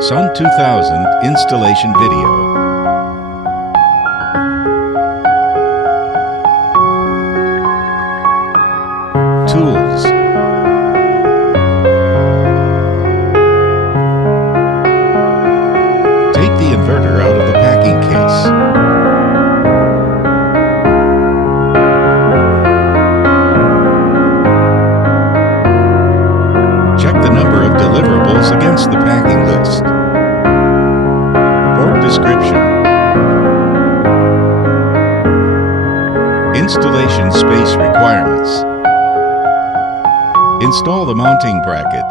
SUN2000 installation video. Tools. Take the inverter out of the packing case. Check the number of deliverables against the packing list. Port description. Installation space requirements. Install the mounting bracket.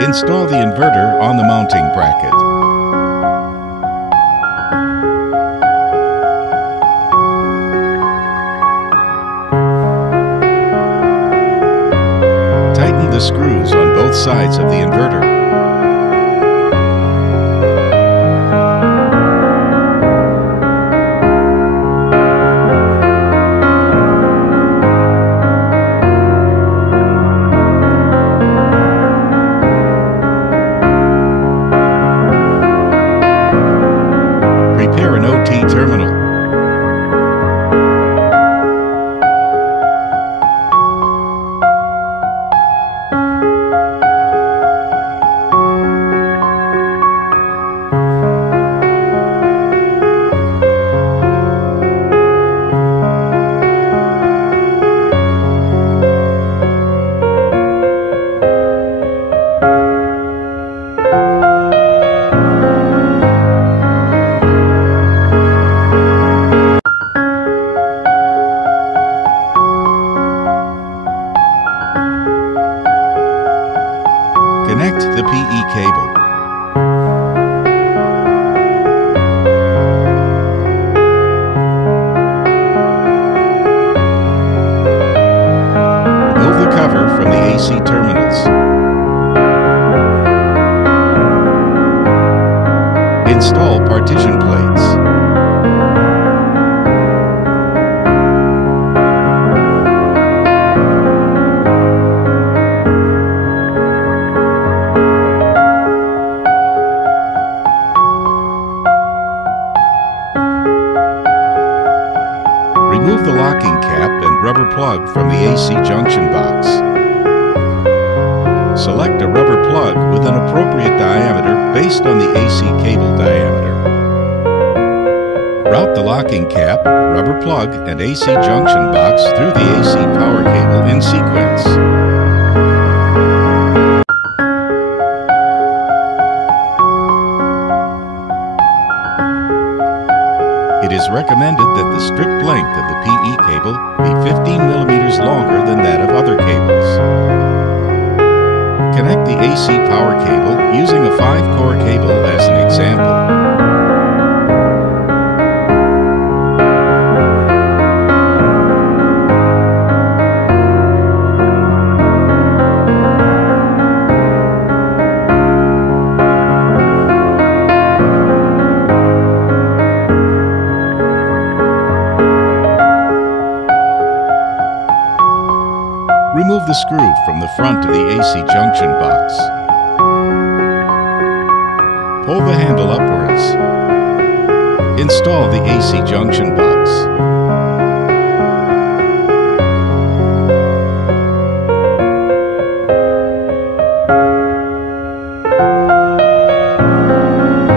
Install the inverter on the mounting bracket. Tighten the screws on both sides of the inverter. Prepare an OT terminal. Connect the PE cable. Remove the cover from the AC terminals. Install partition plates. Remove the locking cap and rubber plug from the AC junction box. Select a rubber plug with an appropriate diameter based on the AC cable diameter. Route the locking cap, rubber plug, and AC junction box through the AC power cable in sequence. It is recommended that the strip length of the PE cable be 15 millimeters longer than that of other cables. Connect the AC power cable using a 5-core cable as an example. Remove the screw from the front of the AC junction box. Pull the handle upwards. Install the AC junction box.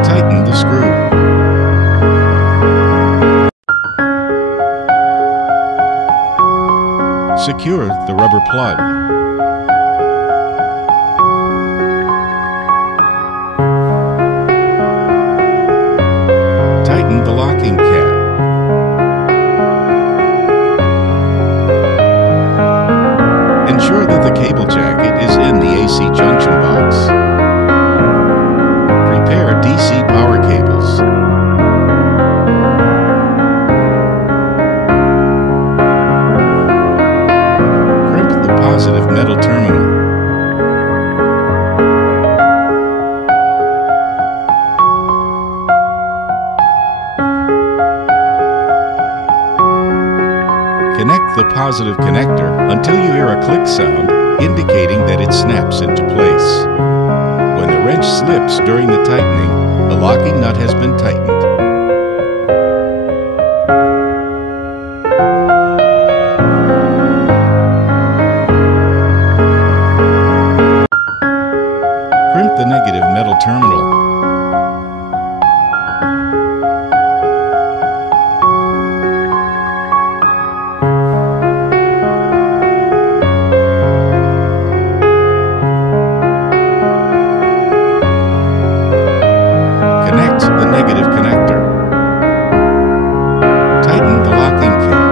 Tighten the screw. Secure the rubber plug. Tighten the locking cap. Ensure that the cable jacket is in the AC junction box. Prepare DC power cables. metal terminal. Connect the positive connector until you hear a click sound indicating that it snaps into place. When the wrench slips during the tightening, the locking nut has been tightened. Crimp the negative metal terminal. Connect the negative connector. Tighten the locking cap.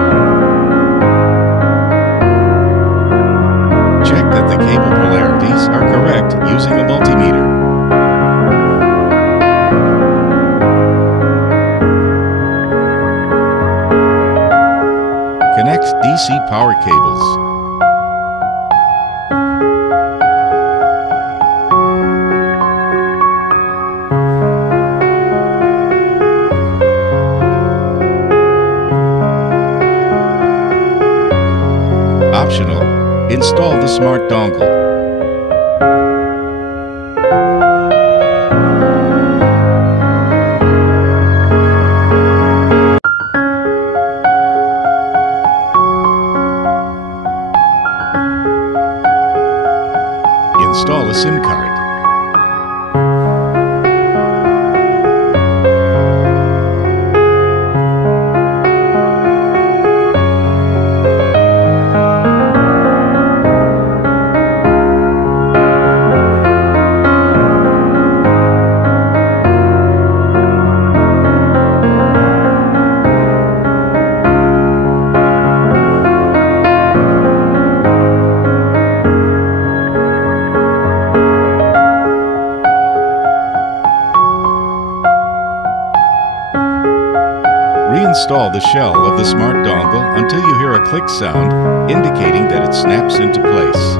Check that the cable polarities are correct using a multimeter. Connect DC power cables. Optional, install the smart dongle. Install a SIM card. Reinstall the shell of the smart dongle until you hear a click sound indicating that it snaps into place.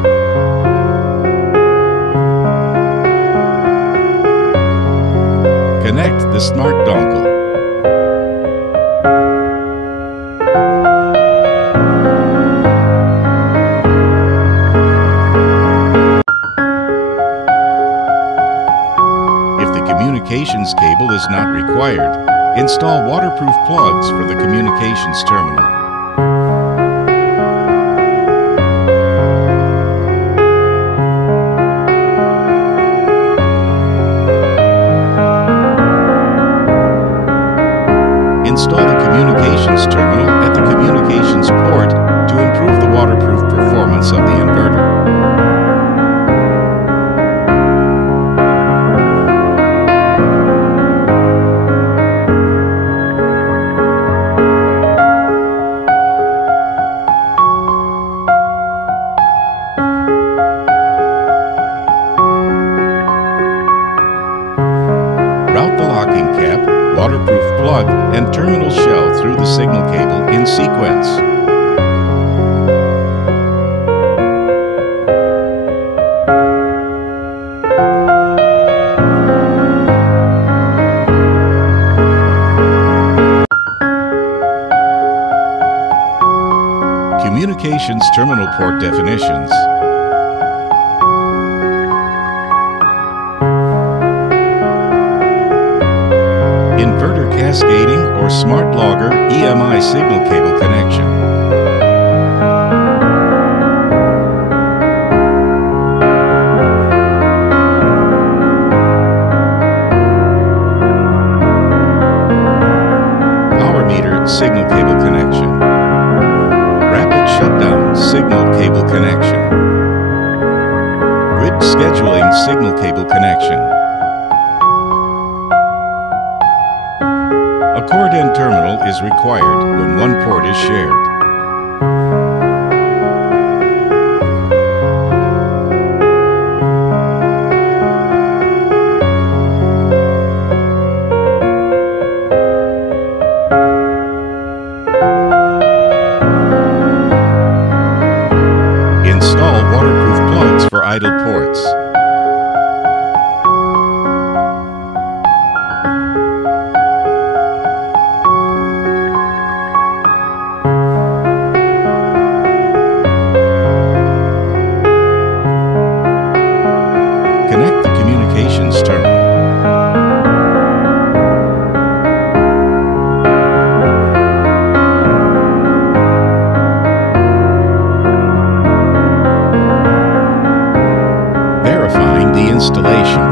Connect the smart dongle. If the communications cable is not required, install waterproof plugs for the communications terminal. Install the communications terminal at the communications port to improve the waterproof performance of the inverter. Route the locking cap, waterproof plug, and terminal shell through the signal cable in sequence. Communications terminal port definitions. Inverter cascading or smart logger EMI signal cable connection. Power meter signal cable connection. Rapid shutdown signal cable connection. Grid scheduling signal cable connection. A cord-end terminal is required when one port is shared. Install waterproof idle ports. Connect the communications terminal. Verifying the installation.